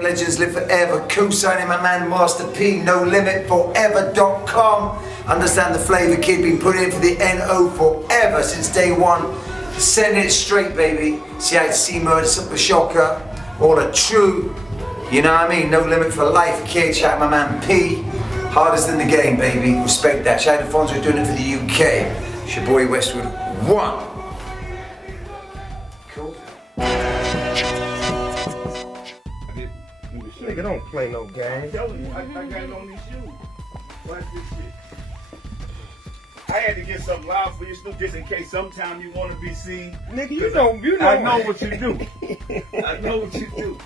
Legends live forever, co-signing my man Master P, no limit forever.com. Understand the flavor, kid, been put in for the NO forever since day one. Send it straight, baby. See how it's C murder, super shocker, all are true. You know what I mean? No limit for life, kid. Shout out my man P. Hardest in the game, baby. Respect that. Shout out to Fonzo doing it for the UK. It's your boy Westwood 1. Cool. Nigga, don't play no game. I got it on these shoes. Watch this shit. I had to get something loud for you, Snoop, just in case sometime you want to be seen. Nigga, you know. I know what you do. I know what you do.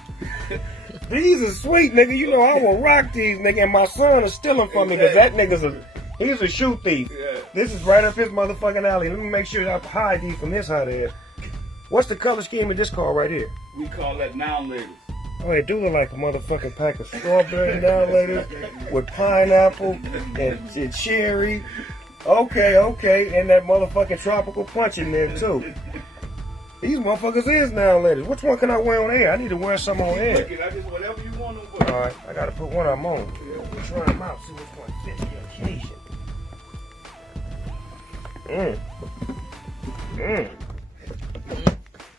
These are sweet, nigga. You know I will rock these, nigga. And my son is stealing from me because that nigga's he's a shoe thief. Yeah. This is right up his motherfucking alley. Let me make sure I hide these from his hot ass. What's the color scheme of this car right here? We call that noun ladies. Oh, it do look like a motherfucking pack of strawberry noun ladies with pineapple and cherry. Okay, and that motherfucking tropical punch in there too. These motherfuckers is now ladies. Which one can I wear on air? I need to wear some on air. I just whatever you want to wear. Alright, I gotta put one of them on. We'll try them out, see which one fits the occasion.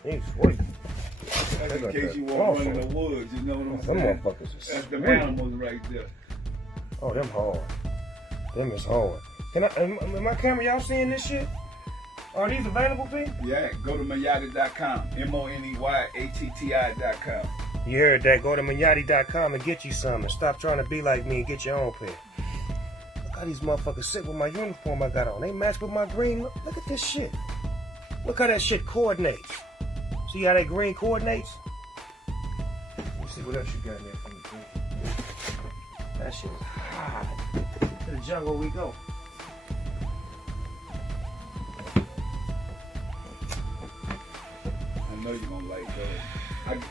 He's sweet. That's in case you want to run in the woods, you know what I'm saying? Them motherfuckers are That's sweet. the animals right there. Oh, them hard. Them is hard. Can I, in my camera, y'all seeing this shit? Are these available, P? Yeah, go to Manyati.com. MONEYATTI.com. You heard that. Go to Manyati.com and get you some. And stop trying to be like me and get your own pair. Look how these motherfuckers sit with my uniform I got on. They match with my green. Look at this shit. Look how that shit coordinates. See how that green coordinates? Let's see what else you got in there for me, P. That shit is hot. To the jungle we go. I know you're gonna like those.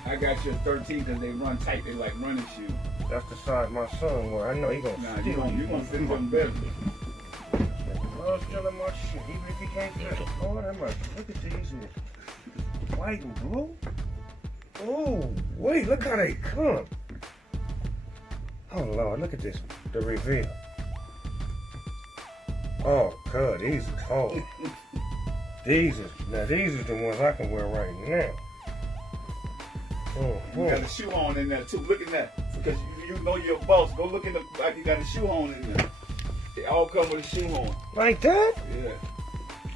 I got your 13 because they run tight. They like running shoes. That's the size my son wear. I know he gonna steal you gonna fit them better. Well, stealing my shit, even if he can't fit it. Lord have mercy. Look at these here. White and blue. Oh, wait, look how they come. Oh Lord, look at this. The reveal. Oh God, these are cold. These are the ones I can wear right now. You got a shoe on in there too. Look at that. Because you know you're a boss. Go look in the like you got a shoe on in there. They all come with a shoe on. Like that? Yeah.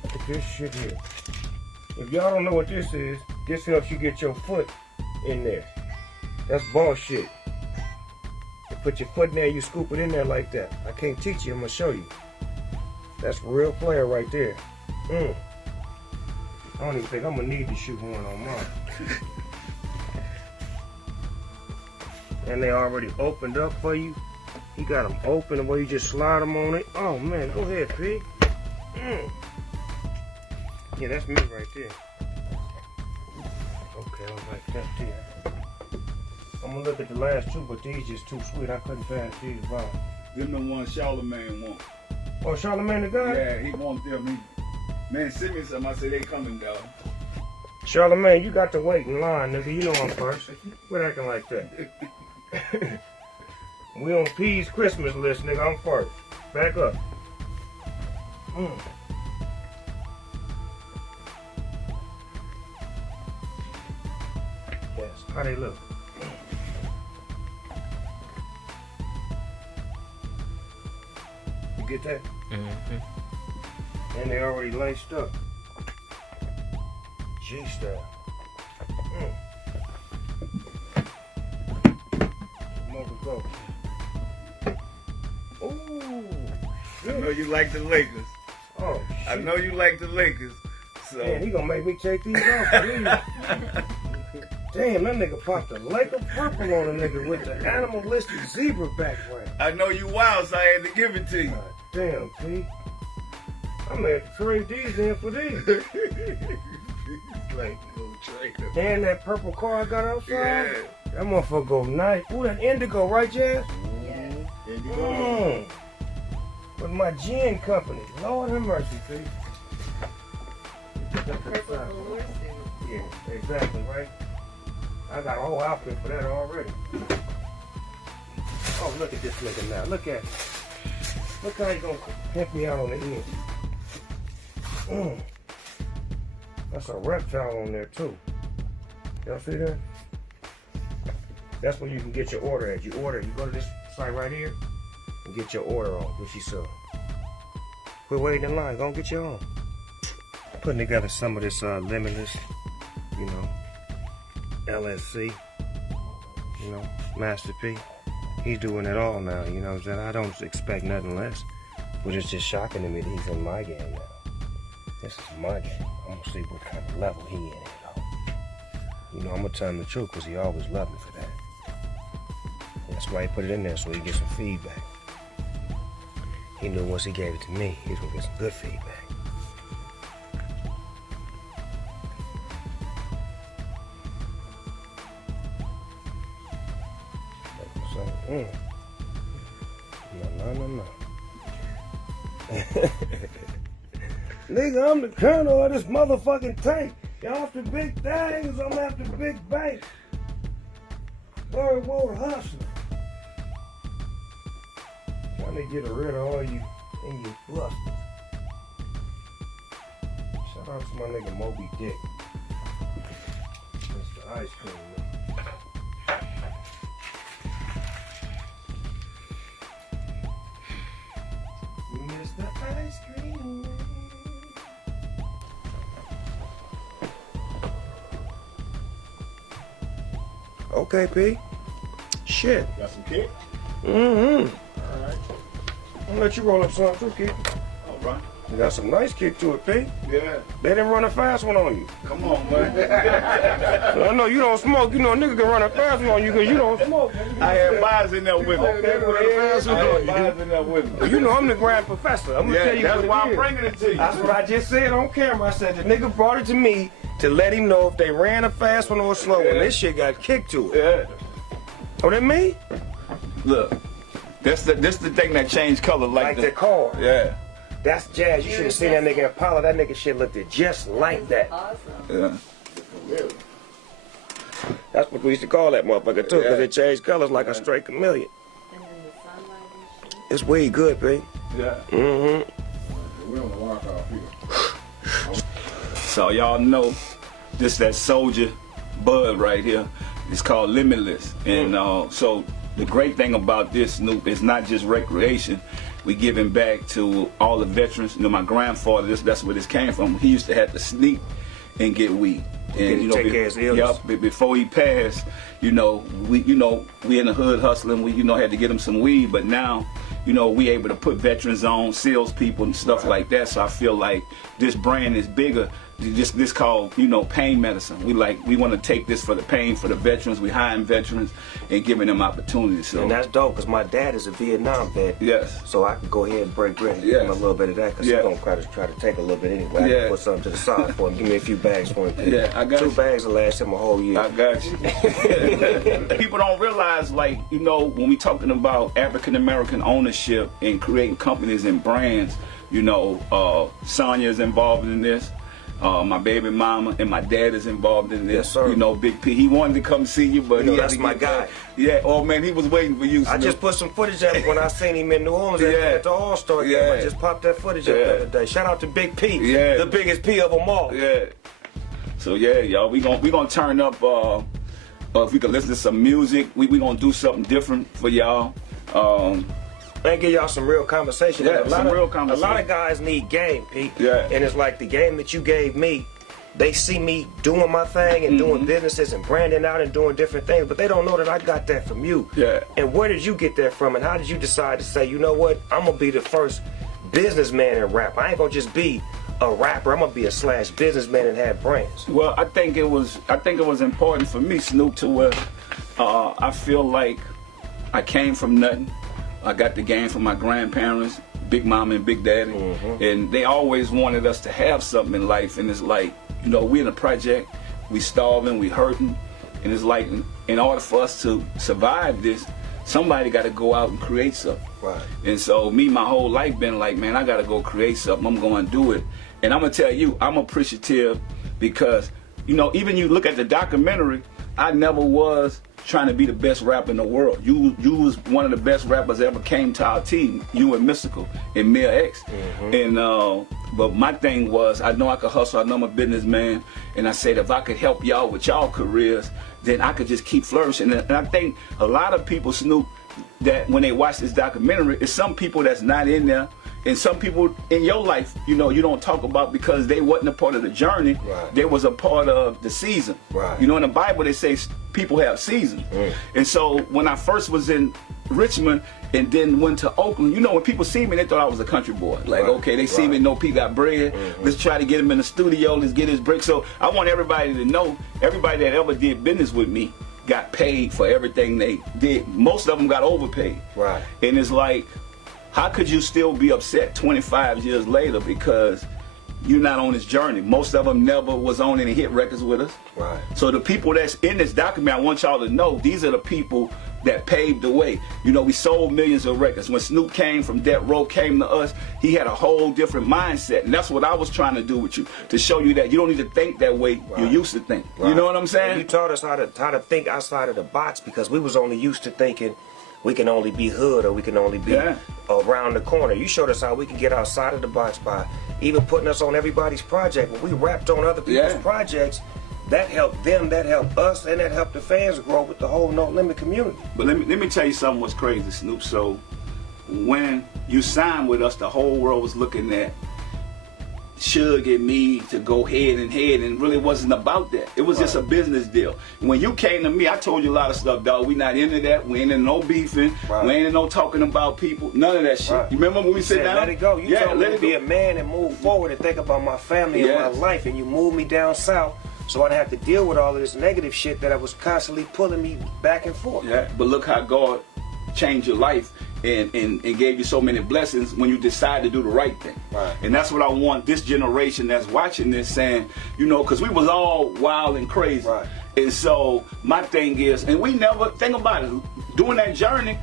Look at this shit here. If y'all don't know what this helps you get your foot in there. That's boss shit. You put your foot in there, you scoop it in there like that. I can't teach you, I'm gonna show you. That's real player right there. I don't even think I'm gonna need the shoe horn on mine. And they already opened up for you. He got them open, the way you just slide them on it. Oh man, go ahead, P. Yeah, that's me right there. Okay, I like that there. I'm gonna look at the last two, but these just too sweet. I couldn't pass these by. Them the ones Charlemagne want. Oh, Charlemagne the guy? Yeah, he wants them. Man, send me some. I said they coming down. Charlemagne, you got to wait in line, nigga. You know I'm first. Quit acting like that. We on P's Christmas list, nigga. I'm first. Back up. Yes, how they look? You get that? Mm-hmm. And they already laced up. G-style. More to go. Ooh. I know you like the Lakers. Oh, shit. I know you like the Lakers. So. Man, he gonna make me take these off. Damn, that nigga popped a Laker purple on a nigga with the animalistic zebra background. I know you wild, so I had to give it to you. God damn, P. I'm gonna have to trade these in for these. Like, go trade them. And that purple car I got outside, Yeah. that motherfucker go nice. Ooh, that indigo, right, Jazz? Yeah. Indigo. With my gin company. Lord have mercy, P. Yeah, exactly, right? I got a whole outfit for that already. Oh, look at this nigga now. Look at him. Look how he gonna pimp me out on the edge. That's a reptile on there too. Y'all see that? That's where you can get your order at. You go to this site right here and get your order on, which you saw. Quit waiting in line, go and get your own. Putting together some of this Limitless, you know, LSC, you know, Master P. He's doing it all now, you know what I'm saying? I don't expect nothing less. But it's just shocking to me that he's in my game now. This is my game. I'm gonna see what kind of level he in it, though. You know, I'm gonna tell him the truth because he always loved me for that. That's why he put it in there, so he get some feedback. He knew once he gave it to me, he was gonna get some good feedback. No. Nigga, I'm the colonel of this motherfucking tank. Y'all after big things, I'm after big bank. Bird World Hussle. Trying to get rid of all you and you blusters. Shout out to my nigga Moby Dick. Mr. Ice Cream, man. Mr. Ice Cream, man. Okay, P. Shit. Got some kick? Mm-hmm. Alright. I'll let you roll up some too, kid. Alright. You got some nice kick to it, P. Yeah. They didn't run a fast one on you. Come on, man. I know you don't smoke. You know a nigga can run a fast one on you because you don't smoke. I had bars in there with me. Okay, well, yeah, I had bars in there with me. you know I'm the grand professor. I'm gonna tell you that's what why it I'm is. bringing it to you. That's what I just said on camera. I said the nigga brought it to me to let him know if they ran a fast one or a slow one. This shit got kicked to it. Yeah. Oh, that me? Look, this the thing that changed color Like the car. Yeah. That's jazz. You should have seen that nigga in Apollo. That nigga shit looked just like that. Yeah. That's what we used to call that motherfucker too, because it changed colors like a straight chameleon. It's way good, babe. Yeah. Mm-hmm. So y'all know this that Soulja bud right here. It's called Limitless. And so the great thing about this, Snoop, is not just recreation. We giving back to all the veterans. You know, my grandfather, that's where this came from. He used to have to sneak and get weed. And you know, take care of his illness. Yep, before he passed, we in the hood hustling. We had to get him some weed, but now, we able to put veterans on, salespeople and stuff like that. So I feel like this brand is bigger. This called, pain medicine. We want to take this for the pain for the veterans. We hiring veterans and giving them opportunities. So and that's dope, because my dad is a Vietnam vet. Yes. So I can go ahead and break bread and give him a little bit of that, because he's going to try to take a little bit anyway. I can put something to the side for him. Give me a few bags for him. Yeah, I got 2 bags will last him a whole year. I got you. People don't realize, when we talking about African American ownership and creating companies and brands, Sonya is involved in this. My baby mama and my dad is involved in this. Yes, sir. Big P. He wanted to come see you, but he had that's to my get guy. back. Yeah. Oh man, he was waiting for you. I just put some footage up when I seen him in New Orleans at the All-Star game. I just popped that footage up the other day. Shout out to Big P, the biggest P of them all. Yeah. So yeah, y'all, we gonna turn up. If we can listen to some music, we gonna do something different for y'all. And give y'all some real conversation. Yeah, A some real lot conversation. of guys need game, Pete. Yeah. And it's like the game that you gave me. They see me doing my thing and doing businesses and branding out and doing different things, but they don't know that I got that from you. Yeah. And where did you get that from? And how did you decide to say, you know what, I'm gonna be the first businessman in rap. I ain't gonna just be a rapper. I'm gonna be a / businessman and have brands. Well, I think it was important for me, Snoop, to where I feel like I came from nothing. I got the game from my grandparents, Big Mama and Big Daddy, and they always wanted us to have something in life. And it's like, we in a project, we starving, we hurting, and it's like, in order for us to survive this, somebody got to go out and create something. Right. And so me, my whole life been like, man, I got to go create something. I'm going to do it. And I'm going to tell you, I'm appreciative because, even you look at the documentary, I never was trying to be the best rapper in the world. You was one of the best rappers that ever came to our team. You and Mystical and Mia X. And but my thing was, I know I could hustle. I know I'm a businessman, and I said if I could help y'all with y'all careers, then I could just keep flourishing. And I think a lot of people, Snoop, that when they watch this documentary, it's some people that's not in there. And some people in your life, you know, you don't talk about because they wasn't a part of the journey. Right. They was a part of the season. Right. You know, in the Bible they say people have seasons. And so when I first was in Richmond and then went to Oakland, you know, when people see me, they thought I was a country boy. Like, okay, they see me, know P got bread. Let's try to get him in the studio. Let's get his break. So I want everybody to know, everybody that ever did business with me got paid for everything they did. Most of them got overpaid. Right. And it's like, how could you still be upset 25 years later because you're not on this journey? Most of them never was on any hit records with us. Right. So the people that's in this document, I want y'all to know, these are the people that paved the way. You know, we sold millions of records. When Snoop came from Death Row, came to us, he had a whole different mindset. And that's what I was trying to do with you, to show you that you don't need to think that way you used to think. Right. You know what I'm saying? And you taught us how to think outside of the box, because we was only used to thinking we can only be hood or we can only be around the corner. You showed us how we can get outside of the box by even putting us on everybody's project. When we rapped on other people's projects, that helped them, that helped us, and that helped the fans grow with the whole No Limit community. But let me tell you something what's crazy, Snoop. So when you signed with us, the whole world was looking at Suge and me to go head and head, and really wasn't about that. It was just a business deal. When you came to me, I told you a lot of stuff, dog. We not into that. We ain't into no beefing. We ain't into no talking about people. None of that shit. You remember when we sit down? Let it go. You told me to be a man and move forward and think about my family and my life, and you moved me down south so I didn't have to deal with all of this negative shit that I was constantly pulling me back and forth. Yeah, but look how God changed your life and gave you so many blessings when you decide to do the right thing. And that's what I want this generation that's watching this saying, you know, because we was all wild and crazy. And so my thing is, and we never, think about it, doing that journey,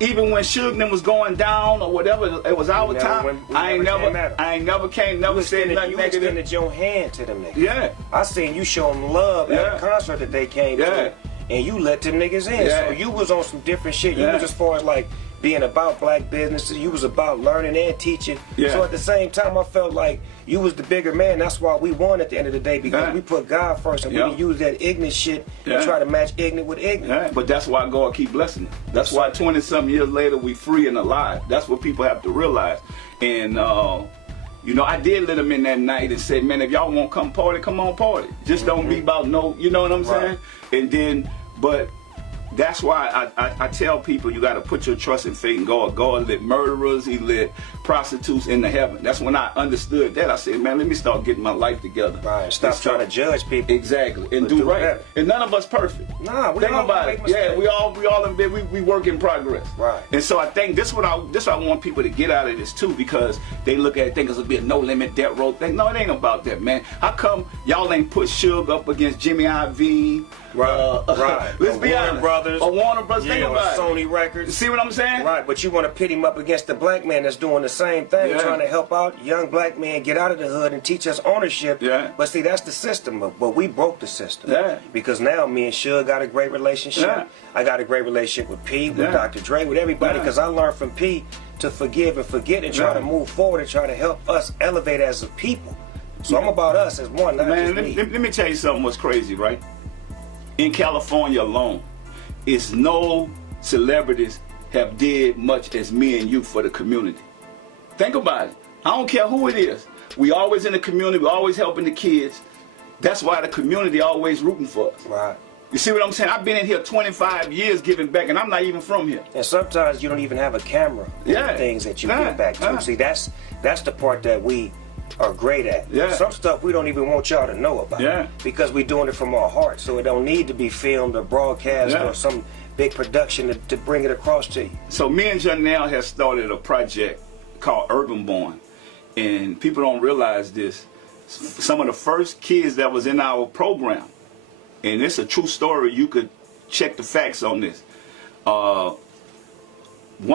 even when Suge them was going down or whatever, it was our time. I ain't never came, never said nothing negative. You extended your hand to them niggas. Yeah. I seen you show them love at a concert that they came to, and you let them niggas in. So you was on some different shit. You was as far as like being about black businesses, you was about learning and teaching. So at the same time, I felt like you was the bigger man. That's why we won at the end of the day, because we put God first, and we didn't use that ignorant shit and try to match ignorant with ignorant. But that's why God keep blessing us. That's why 20-something years later we free and alive. That's what people have to realize. And you know, I did let them in that night and said, man, if y'all won't come party, come on party. Just don't be about no, you know what I'm saying? And then, but that's why I tell people you got to put your trust and faith in God. God let murderers, he let prostitutes into heaven. That's when I understood that. I said, man, let me start getting my life together. Stop trying to judge people. Exactly. And do right. Better. And none of us perfect. Nah, we think all about make it. mistakes. Yeah, we all in bed. We work in progress. And so I think this what I want people to get out of this too, because they look at it, think it's a bit no limit death row thing. No, it ain't about that, man. How come y'all ain't put Suge up against Jimmy Iovine? Let's be honest. Brothers, or Warner Brothers, think about Sony Records. See what I'm saying? Right, but you want to pit him up against the black man that's doing the same thing, trying to help out young black men get out of the hood and teach us ownership. But see, that's the system. But we broke the system. Because now me and Suge got a great relationship. I got a great relationship with P, with Dr. Dre, with everybody, because I learned from P to forgive and forget and try to move forward and try to help us elevate as a people. So I'm about us as one, not just me. Let me tell you something what's crazy, right? In California alone, it's no celebrities have did much as me and you for the community. Think about it. I don't care who it is. We always in the community. We always helping the kids. That's why the community always rooting for us. You see what I'm saying? I've been in here 25 years giving back, and I'm not even from here. And sometimes you don't even have a camera on the things that you give back to. See, that's the part that we are great at. Some stuff we don't even want y'all to know about because we're doing it from our heart, so it don't need to be filmed or broadcast or some big production to bring it across to you. So me and Janelle have started a project called Urban Born, and people don't realize this. Some of the first kids that was in our program, and it's a true story, you could check the facts on this. One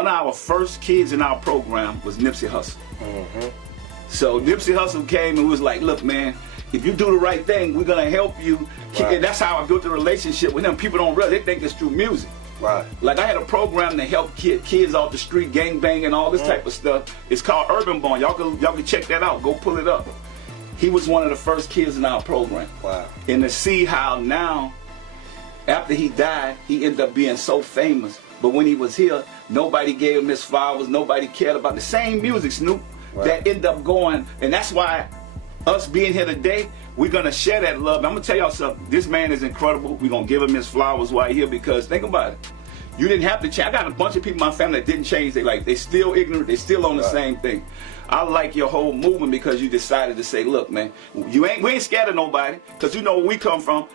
of our first kids in our program was Nipsey Hussle. So Nipsey Hussle came and was like, look, man, if you do the right thing, we're gonna help you. Right. And that's how I built the relationship with him. People don't realize, they think it's through music. Right. Like I had a program to help kids off the street, gang bang and all this type of stuff. It's called Urban Born. Y'all can check that out. Go pull it up. He was one of the first kids in our program. Wow. And to see how now, after he died, he ended up being so famous. But when he was here, nobody gave him his flowers. Nobody cared about the same music, Snoop, that ended up going. And that's why us being here today, we're going to share that love. I'm going to tell y'all something. This man is incredible. We're going to give him his flowers while here because think about it. You didn't have to change. I got a bunch of people in my family that didn't change. They still ignorant. They still on the same thing. I like your whole movement because you decided to say, look, man, we ain't scared of nobody because you know where we come from.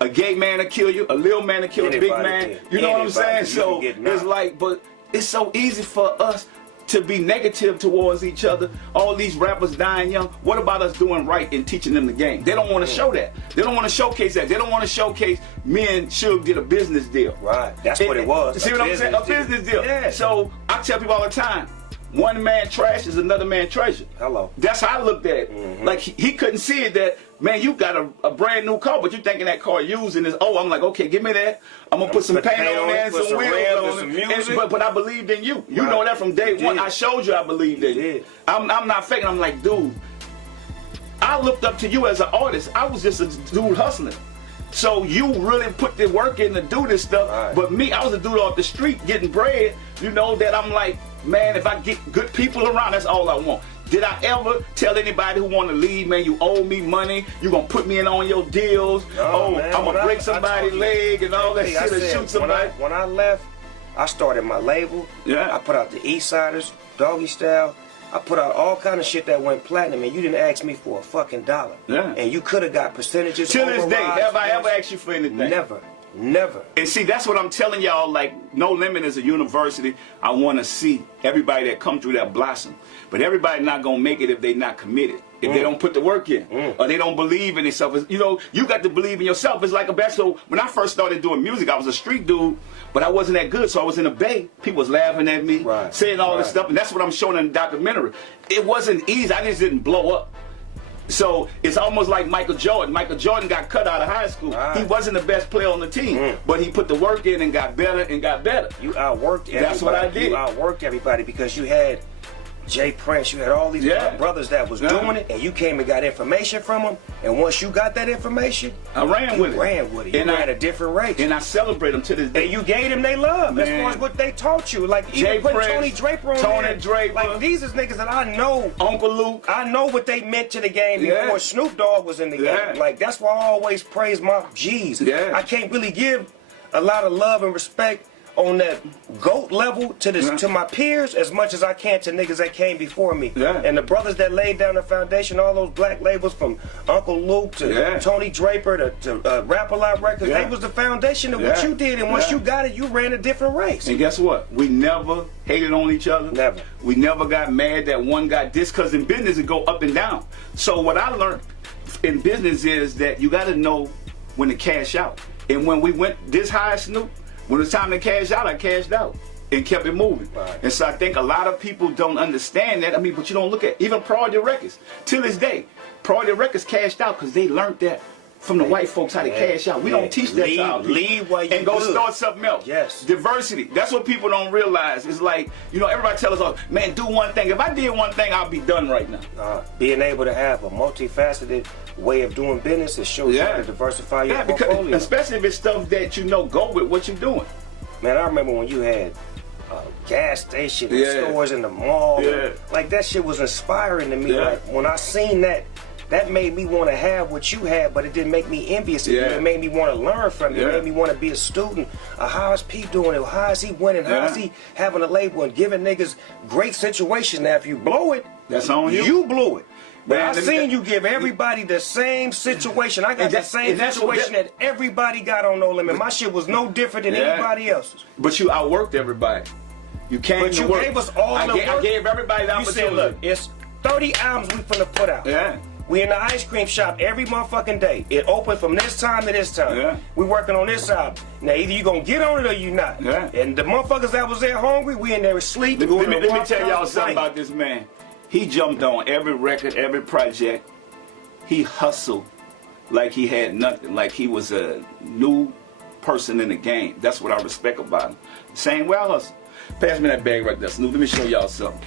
A gay man will kill you. A little man will kill a big man. You know what I'm saying? So it's like, but it's so easy for us to be negative towards each other. All these rappers dying young. What about us doing right and teaching them the game? They don't want to show that. They don't want to showcase that. They don't want to showcase me and Suge did a business deal. Right. That's what it was. See what I'm saying? A business deal. Yeah. So I tell people all the time, one man trash is another man treasure. Hello. That's how I looked at it. Like he couldn't see it that, man, you got a brand new car, but you thinking that car used and is, oh, I'm like, okay, give me that. I'm going to put some paint on there and some wheels on it. But I believed in you. You know that from day one. I showed you I believed in you. I'm not faking. I'm like, dude, I looked up to you as an artist. I was just a dude hustling. So you really put the work in to do this stuff. But me, I was a dude off the street getting bread. You know that I'm like, man, if I get good people around, that's all I want. Did I ever tell anybody who want to leave, man, you owe me money, you going to put me in on your deals, I'm going to break somebody's leg and all that shit and shoot somebody? When I left, I started my label. I put out the East Siders, Doggy Style. I put out all kind of shit that went platinum, and you didn't ask me for a fucking dollar. And you could have got percentages. Till this day, have I ever asked you for anything? Never. Never. And see, that's what I'm telling y'all, like, No Limit is a university. I want to see everybody that come through that blossom. But everybody not going to make it if they not committed. If they don't put the work in. Or they don't believe in themselves. You know, you got to believe in yourself. It's like a best. So when I first started doing music, I was a street dude, but I wasn't that good. So I was in the Bay. People was laughing at me, saying all this stuff. And that's what I'm showing in the documentary. It wasn't easy. I just didn't blow up. So it's almost like Michael Jordan. Michael Jordan got cut out of high school. He wasn't the best player on the team, but he put the work in and got better and got better. You outworked everybody. That's what I did. You outworked everybody because you had Jay Prince, you had all these brothers that was doing it, and you came and got information from them. And once you got that information, I ran with it. You ran with it. You ran a different race. And I celebrate them to this day. And you gave them their love as far as what they taught you. Like even putting Tony Draper on there. Like these is niggas that I know. Uncle Luke. I know what they meant to the game before Snoop Dogg was in the game. Like that's why I always praise my G's. I can't really give a lot of love and respect on that GOAT level to this to my peers as much as I can to niggas that came before me. And the brothers that laid down the foundation, all those black labels from Uncle Luke to Tony Draper to Rap A Lot Records, they was the foundation of what you did. And once you got it, you ran a different race. And guess what? We never hated on each other. Never. We never got mad that one got this, because in business it go up and down. So what I learned in business is that you got to know when to cash out. And when we went this high, Snoop, when it was time to cash out, I cashed out and kept it moving. And so I think a lot of people don't understand that. I mean, but you don't look at even Priority Records. Till this day, Priority Records cashed out because they learned that from the white folks how to cash out. We don't teach that to our people. Leave while you and go start something else. Diversity. That's what people don't realize. It's like, you know, everybody tell us, oh, man, do one thing. If I did one thing, I'll be done right now. Being able to have a multifaceted way of doing business, it shows you how to diversify your portfolio. Especially if it's stuff that you know go with what you're doing. Man, I remember when you had gas stations and stores in the mall. Like that shit was inspiring to me. Like when I seen that, that made me want to have what you had, but it didn't make me envious of you. It made me want to learn from you. It made me want to be a student. How is P doing it? How is he winning? How is he having a label and giving niggas great situations? Now, if you blow it, that's on you. You blew it. But I seen you give everybody the same situation. I got the same situation that everybody got on No Limit. My shit was no different than anybody else's. But you outworked everybody. You came but to you work. gave us all the work. I gave everybody the opportunity. You said, look, it's 30 albums we finna put out. We in the ice cream shop every motherfucking day. It open from this time to this time. We working on this album. Now either you gonna get on it or you not. And the motherfuckers that was there hungry, we in there asleep. Let me tell y'all something about this man. He jumped on every record, every project. he hustled like he had nothing, like he was a new person in the game. That's what I respect about him. Same way I hustle. Pass me that bag right there, Snoop. Let me show y'all something.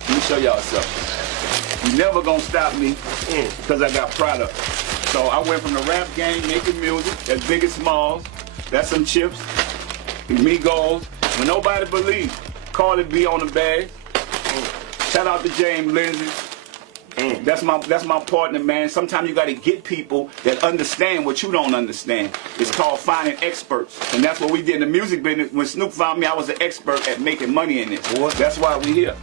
Let me show y'all something. You never gonna stop me because I got product. So I went from the rap game, making music, as big as smalls. That's some chips, Migos. When nobody believed, Carly B on the bag. Shout out to James Lindsay. That's my partner, man. Sometimes you got to get people that understand what you don't understand. It's called finding experts, and that's what we did in the music business. When Snoop found me, I was an expert at making money in this. That's why we here.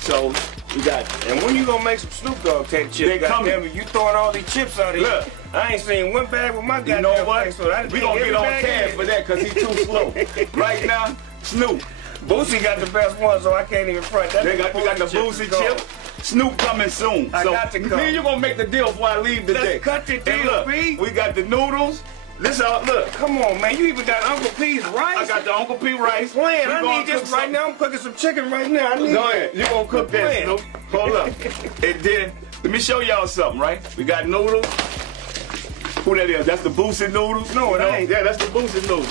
So we got. And when you gonna make some Snoop Dogg tape chips? They coming. You throwing all these chips out here. Look, I ain't seen one bag with my goddamn. you know what? Thing, so we gonna get on tab for that because he's too slow. Right now, Snoop. Boosie got the best one, so I can't even front. We got the Boosie chip. Snoop coming soon. I so got to come. Me and you gonna make the deal before I leave today. Let's cut the deal, and look, B. we got the noodles. Listen, look. Come on, man. You even got Uncle P's rice. I got the Uncle P rice. Playing. I need this right now. I'm cooking some chicken right now. Go ahead. You gonna cook that, Snoop? Hold up. And then let me show y'all something, right? We got noodles. Who that is? That's the Boosie noodles? No, it ain't. Yeah, that's the Boosie noodles.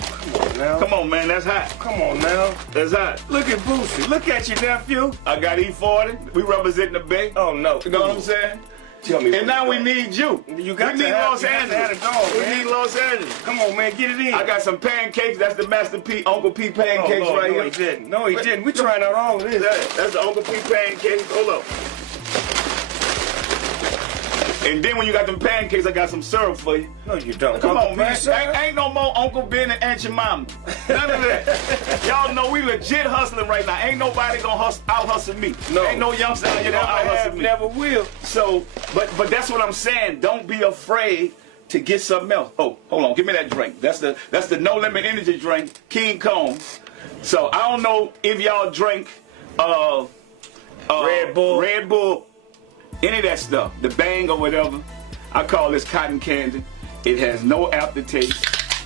Come on, man. That's hot. Come on now. That's hot. Look at Boosie. Look at you, nephew. I got E40. We representing the Bay. Oh, no. You know what I'm saying? Tell me. And now we need you. You got we to need have, Los Angeles. Have a dog, we need Los Angeles. Come on, man. Get it in. I got some pancakes. That's the Master P, Uncle P pancakes right here. No, he didn't. No, he didn't. We trying out all of this. That's the Uncle P pancakes. Hold up. And then when you got them pancakes, I got some syrup for you. No, you don't. Come on, man. Ain't no more Uncle Ben and Aunt your mama. None of that. Y'all know we legit hustling right now. Ain't nobody gonna out hustle me. No. Ain't no youngster out here gonna out hustle me. Never will. So, but that's what I'm saying. Don't be afraid to get something else. Oh, hold on. Give me that drink. That's the No Limit Energy drink, King Kong. So I don't know if y'all drink Red Bull. Any of that stuff, the Bang or whatever. I call this cotton candy. It has no aftertaste,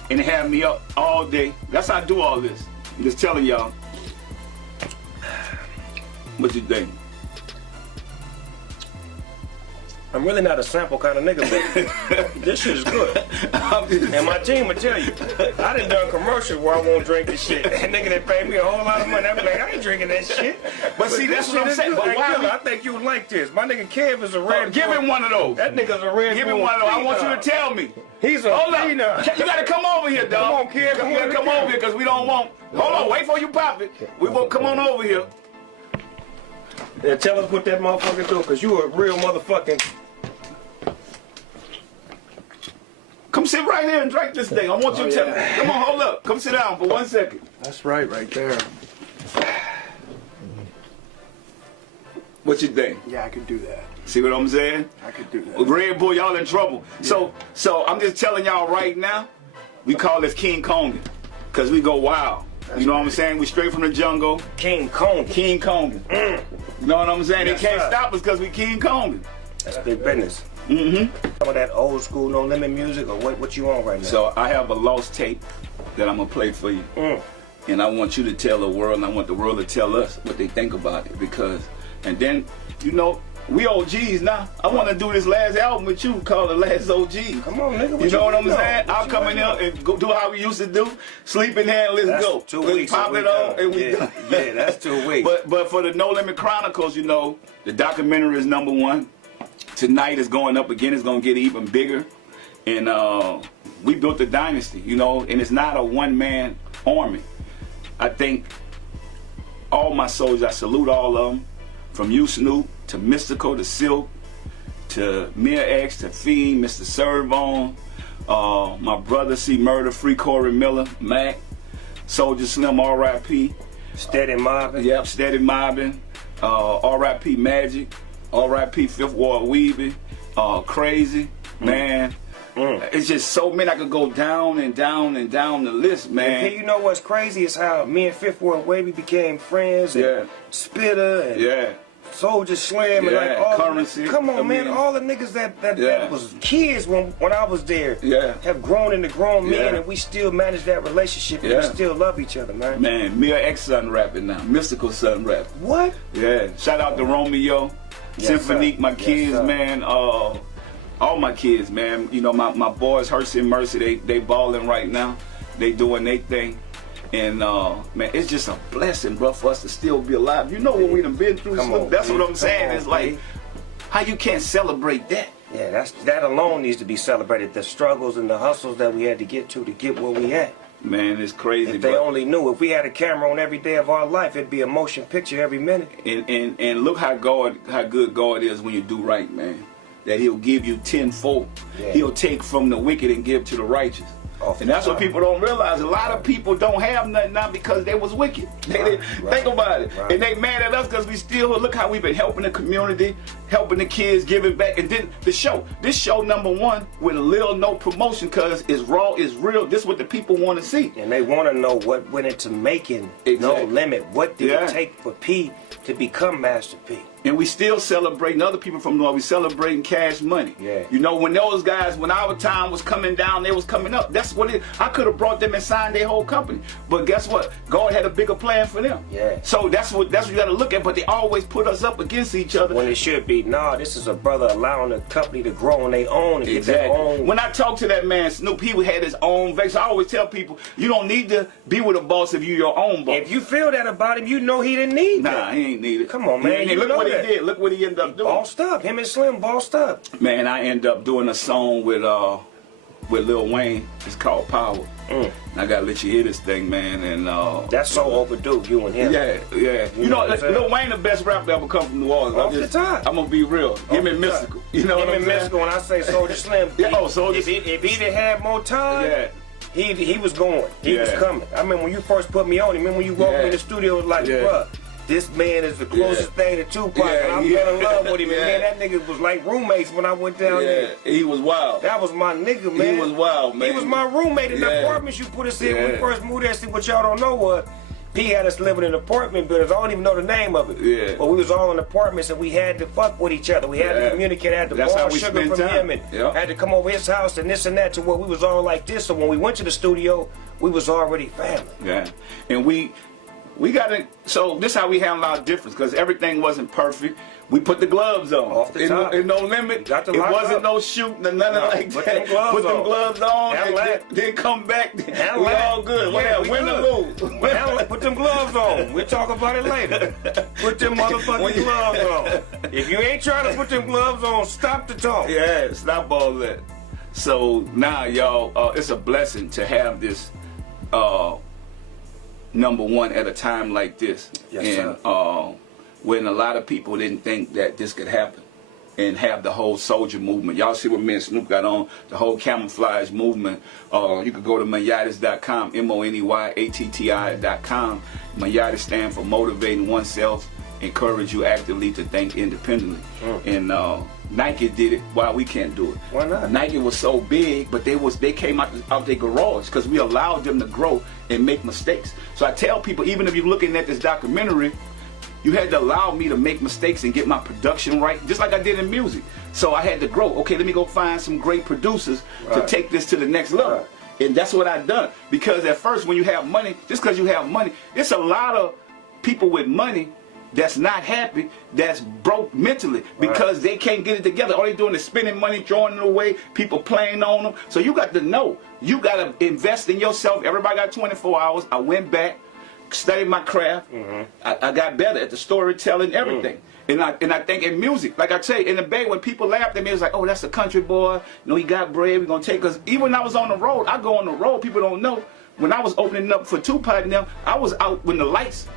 and it had me up all day. That's how I do all this. I'm just telling y'all. What you think? I'm really not a sample kind of nigga, but this shit is good. And my team will tell you, I done commercials where I won't drink this shit. That nigga that paid me a whole lot of money, I be like, I ain't drinking that shit. But see, that's what I'm saying. But why? I think you would like this. My nigga Kev is a red. Give him one of those. That nigga's a red. Give him one of those. I want you to tell me. He's a hold up. You gotta come over here, dog. Come on, Kev. You gotta come over here because we don't want. Hold on, wait for you pop it. We won't come on over here. Yeah, tell us what that motherfucker do, because you a real motherfucking. Come sit right here and drink this thing. I want you to tell me. Come on, hold up. Come sit down for 1 second. That's right there. What you think? Yeah, I could do that. See what I'm saying? I could do that. With Red Bull, y'all in trouble. Yeah. So I'm just telling y'all right now, we call this King Kong, because we go wild. That's you know what I'm saying? We straight from the jungle. King Kong. King Kong. You know what I'm saying? Yes, they can't sir. stop us because we King Kong. That's big business. Mm-hmm. Some of that old school No Limit music, or what you on right now? So I have a lost tape that I'm gonna play for you, and I want you to tell the world, and I want the world to tell us what they think about it, because, and then, you know, we OGs now. I want to do this last album with you called The Last OG. Come on, nigga. You know what I'm saying? I'll come in here and go do how we used to do. Sleep in here and let's go. 2 weeks. Pop it on and we done. Yeah, that's 2 weeks. But for the No Limit Chronicles, you know, the documentary is #1. Tonight is going up again. It's going to get even bigger. And we built a dynasty, you know, and it's not a one-man army. I think all my soldiers, I salute all of them, from you, Snoop, to Mystical, to Silk, to Mia X, to Fiend, Mr. Servon, my brother C Murder, Free Corey Miller, Mac, Soulja Slim, R.I.P. Steady mobbing. Yep, Steady mobbing. R.I.P. Magic, R.I.P. Fifth Ward Weeby, Crazy, man. It's just so many. I could go down and down and down the list, man. Okay, you know what's crazy is how me and Fifth Ward Wavy became friends. And Spitter and Soulja Slim and like all Currency. Come on, man. All the niggas that was kids when I was there have grown into grown men, and we still manage that relationship and we still love each other, man. Man, Mia X son rapping now. Mystical son rapping. What? Yeah. Shout out to Romeo, Symphonique, my kids, man. all my kids, man. You know, my boys, Hussle and Mercy, they balling right now. They doing their thing. And man, it's just a blessing, bro, for us to still be alive. You know what we done been through, Snoop. That's what I'm saying. It's like, how you can't celebrate that? Yeah, that alone needs to be celebrated. The struggles and the hustles that we had to get where we at. Man, it's crazy. If they only knew, if we had a camera on every day of our life, it'd be a motion picture every minute. And look how good God is when you do right, man. That He'll give you tenfold. Yeah. He'll take from the wicked and give to the righteous. And that's what people don't realize. A lot of people don't have nothing now because they was wicked. Think about it. And they mad at us because we still, look how we've been helping the community, helping the kids, giving back. And then this show #1 with a little no promotion because it's raw, it's real. This is what the people want to see. And they want to know what went into making No Limit. What did it take for P to become Master P? And we still celebrating other people from North. We celebrating Cash Money. Yeah. You know, when those guys, when our time was coming down, they was coming up. That's what I could have brought them and signed their whole company. But guess what? God had a bigger plan for them. Yeah. So that's what you got to look at. But they always put us up against each other. When it should be, nah, this is a brother allowing the company to grow on their own and get their own. When I talk to that man, Snoop, he had his own vex. I always tell people, you don't need to be with a boss if you're your own boss. If you feel that about him, you know he didn't need that. Nah, he ain't need it. Come on, man. Look what he did. Look what he ended up doing. Bossed up. Him and Slim bossed up. Man, I end up doing a song with Lil Wayne. It's called Power. And I gotta let you hear this thing, man. And that's so overdue, you and him. Yeah. You know Lil Wayne the best rapper that ever come from New Orleans. Off the top. I'm gonna be real. Him and Mystical. You know what I'm saying? Him and Mystical. When I say Soulja Slim, if he'd have had more time, he was going. He was coming. I remember when you first put me on him. Remember when you walked me in the studio, it was like, bruh, this man is the closest thing to Tupac, and I'm in love with him. And man, that nigga was like roommates when I went down there. He was wild. That was my nigga, man. He was wild, man. He was my roommate in the apartments you put us in when we first moved there. See, what y'all don't know was, P had us living in apartment buildings. I don't even know the name of it. Yeah. But we was all in apartments and we had to fuck with each other. We had to communicate. I had to borrow sugar from him and had to come over his house and this and that to where we was all like this. So when we went to the studio, we was already family. Yeah. And we gotta, so this is how we handle our difference, because everything wasn't perfect. We put the gloves on. Off the top. In No Limit. It wasn't no shooting or nothing like that. Put them gloves on and then come back. We all good. Win or lose. Put them gloves on. We'll talk about it later. Put them motherfucking gloves on. If you ain't trying to put them gloves on, stop the talk. Yeah, stop all that. So now, y'all, it's a blessing to have this #1 at a time like this. Yes, and when a lot of people didn't think that this could happen and have the whole Soulja movement. Y'all see what me and Snoop got on, the whole camouflage movement. You could go to Manyatis.com, MONEYATTI.com. Manyatis stand for motivating oneself, encourage you actively to think independently. And Nike did it while we can't do it. Why not? Nike was so big, but they came out their garage because we allowed them to grow and make mistakes. So I tell people, even if you're looking at this documentary, you had to allow me to make mistakes and get my production right, just like I did in music. So I had to grow. Okay, let me go find some great producers to take this to the next level. And that's what I've done. Because at first, when you have money, just because you have money, it's a lot of people with money that's not happy, that's broke mentally because they can't get it together. All they're doing is spending money, throwing it away, people playing on them. So you got to know, you got to invest in yourself. Everybody got 24 hours. I went back, studied my craft. I got better at the storytelling, everything. And I think in music, like I tell you, in the Bay, when people laughed at me, it was like, oh, that's a country boy. You know, he got bread. We're going to take us. Even when I was on the road, I go on the road. People don't know. When I was opening up for Tupac and them, I was out when the lights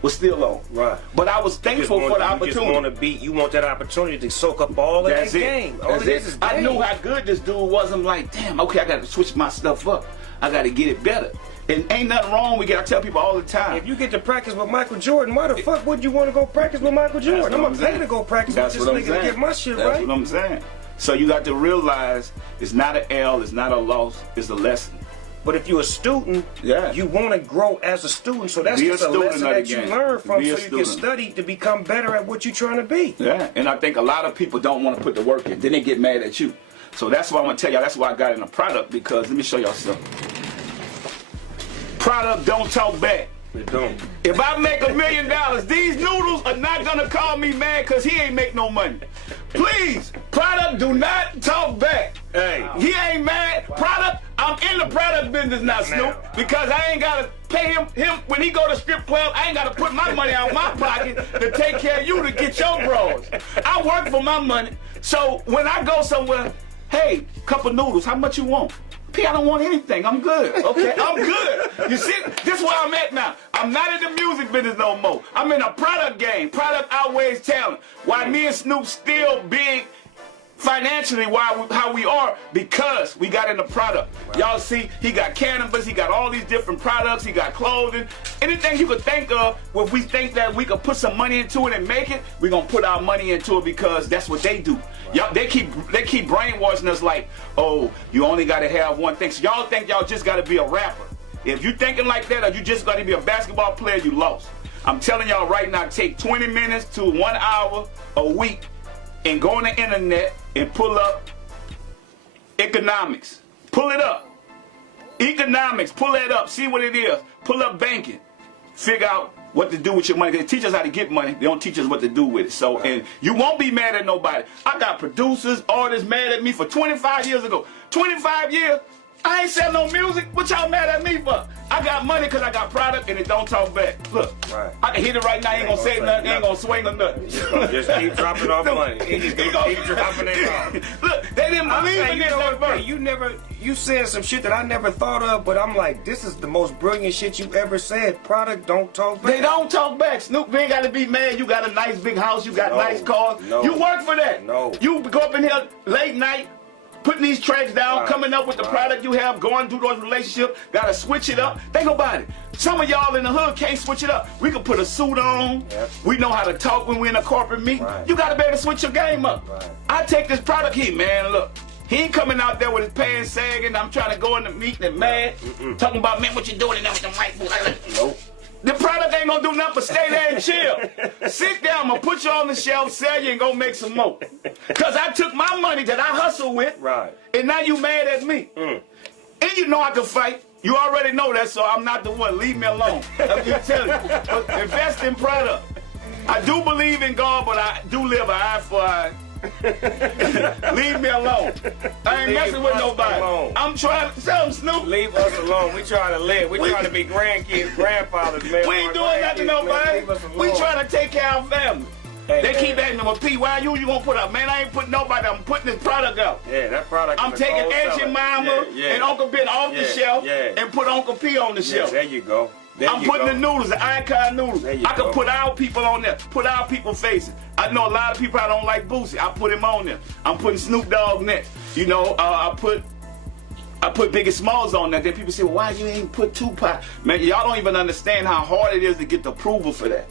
was still on. Right. But I was thankful for the opportunity. You want that opportunity to soak up all of that game. All of this is game. I knew how good this dude was. I'm like, damn, okay, I got to switch my stuff up. I got to get it better. And ain't nothing wrong with it. I tell people all the time. If you get to practice with Michael Jordan, why the fuck would you want to go practice with Michael Jordan? I'm going to pay to go practice with this nigga to get my shit right. That's what I'm saying. So you got to realize it's not an L, it's not a loss, it's a lesson. But if you're a student, you want to grow as a student. So that's just a lesson that you learn from, so you can study to become better at what you're trying to be. Yeah, and I think a lot of people don't want to put the work in. Then they get mad at you. So that's why I'm going to tell y'all, that's why I got in a product, because let me show y'all something. Product don't talk back. It don't. If I make $1 million, these noodles are not gonna call me mad because he ain't make no money. Please, product, do not talk back. Hey. He ain't mad. Product, I'm in the product business now, Snoop, because I ain't gotta pay him when he go to strip club. I ain't gotta put my money out of my pocket to take care of you to get your bros. I work for my money, so when I go somewhere, hey, cup of noodles, how much you want? P, I don't want anything. I'm good. Okay, I'm good. You see, this is where I'm at now. I'm not in the music business no more. I'm in a product game. Product outweighs talent. Why me and Snoop still big financially, how we are, because we got in the product. Y'all see, he got cannabis, he got all these different products, he got clothing. Anything you could think of, if we think that we could put some money into it and make it, we're gonna put our money into it because that's what they do. Y'all, they keep brainwashing us like, oh, you only gotta have one thing. So y'all think y'all just gotta be a rapper. If you thinking like that, or you just gotta be a basketball player, you lost. I'm telling y'all right now, take 20 minutes to 1 hour a week and go on the internet and pull up economics. Pull it up. Economics, pull that up, see what it is. Pull up banking. Figure out what to do with your money. They teach us how to get money. They don't teach us what to do with it. So, and you won't be mad at nobody. I got producers, artists mad at me for 25 years ago. 25 years, I ain't selling no music. What y'all mad at me for? I got money because I got product and it don't talk back. Look, I can hit it right now. Ain't gonna say nothing. Ain't gonna swing or nothing. Just keep dropping off money. He's gonna keep dropping it off. Look, they didn't believe in this. You said some shit that I never thought of, but I'm like, this is the most brilliant shit you ever said. Product don't talk back. They don't talk back. Snoop, you ain't got to be mad. You got a nice big house. You got nice cars. You work for that. You go up in here late night, putting these tracks down, coming up with the product you have, going through those relationships, gotta switch it up. Think about it. Some of y'all in the hood can't switch it up. We can put a suit on. We know how to talk when we're in a corporate meeting. You gotta be able to switch your game up. I take this product here, man, look. He ain't coming out there with his pants sagging. I'm trying to go in the meeting and mad. Talking about, man, what you doing in there with them white boys? Nope. The product ain't gonna do nothing but stay there and chill. Sit down, I'm gonna put you on the shelf, sell you, and go make some more. Cause I took my money that I hustle with, and now you mad at me. And you know I can fight. You already know that, so I'm not the one. Leave me alone. I'm just telling you. But invest in product. I do believe in God, but I do live an eye for eye. Leave me alone. I ain't messing with nobody. Alone. I'm trying to tell them, Snoop. Leave us alone. We trying to live. We trying to be grandkids, grandfathers, man. We ain't doing nothing to nobody. We trying to take care of our family. They keep asking them, P, why you gonna put up? Man, I ain't putting nobody. I'm putting this product out. Yeah, that product. I'm taking Aunt Mama and Uncle Ben off the shelf and put Uncle P on the shelf. There you go. I'm putting the noodles, the icon noodles. I can put our people on there, put our people faces. I know a lot of people I don't like Boosie. I put him on there. I'm putting Snoop Dogg next. You know, I put Biggie Smalls on there. Then people say, well, why you ain't put Tupac? Man, y'all don't even understand how hard it is to get the approval for that.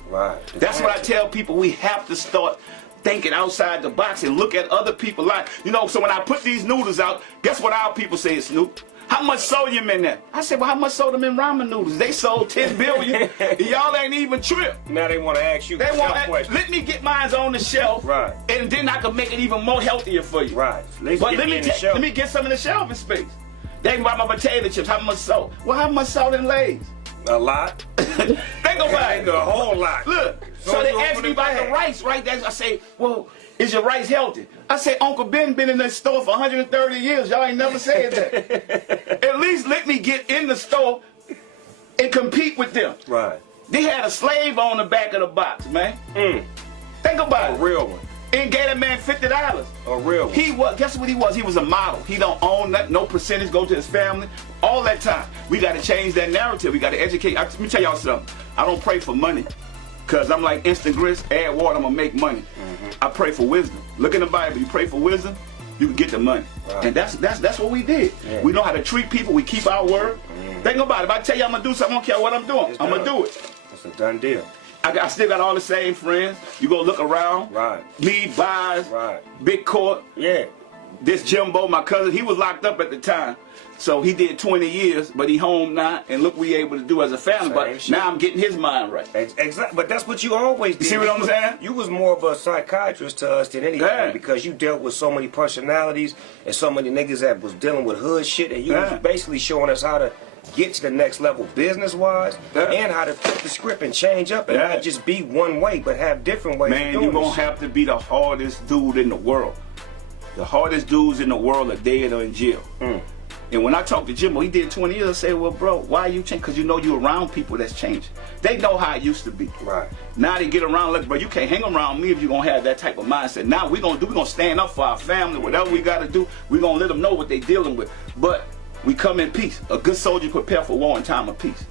That's what I tell people. We have to start thinking outside the box and look at other people like, you know, so when I put these noodles out, guess what our people say, Snoop? How much sodium in that? I said, well, how much sodium in ramen noodles? They sold 10 billion. Y'all ain't even tripped. Now they want to ask you let me get mine on the shelf. And then I can make it even more healthier for you. But let me get some of the shelving space. They can buy my potato chips. How much salt? Well, how much salt in Lay's? A lot. Think about it. A whole lot. Look, so they ask me about the rice, right? I say, well, is your rice healthy? I say, Uncle Ben been in that store for 130 years. Y'all ain't never said that. At least let me get in the store and compete with them. They had a slave on the back of the box, man. Think about it. A real one. And gave that man $50. A real one. Guess what he was? He was a model. He don't own that. No percentage go to his family. All that time. We got to change that narrative. We got to educate. Let me tell y'all something. I don't pray for money. Because I'm like instant grits, add water, I'm going to make money. I pray for wisdom. Look in the Bible. You pray for wisdom, you can get the money. And that's what we did. We know how to treat people. We keep our word. Think about it. If I tell you I'm going to do something, I don't care what I'm doing. I'm going to do it. It's a done deal. I still got all the same friends. You go look around. Me, Buys, Big Court. This Jimbo, my cousin, he was locked up at the time. So he did 20 years, but he home now, and look what we able to do as a family. But now I'm getting his mind right. Exactly. But that's what you always did. You see what I'm saying? You was more of a psychiatrist to us than anything because you dealt with so many personalities and so many niggas that was dealing with hood shit, and you was basically showing us how to get to the next level business-wise, and how to flip the script and change up and not just be one way, but have different ways of doing Man, you're going to have to be the hardest dude in the world. The hardest dudes in the world are dead or in jail. And when I talk to Jimbo, he did 20 years, I say, well, bro, why you change? Because you know you're around people that's changing. They know how it used to be. Right. Now they get around, look, bro, you can't hang around me if you're going to have that type of mindset. Now we're going to stand up for our family, whatever we got to do, we're going to let them know what they're dealing with. But we come in peace. A good soldier prepare for war in time of peace.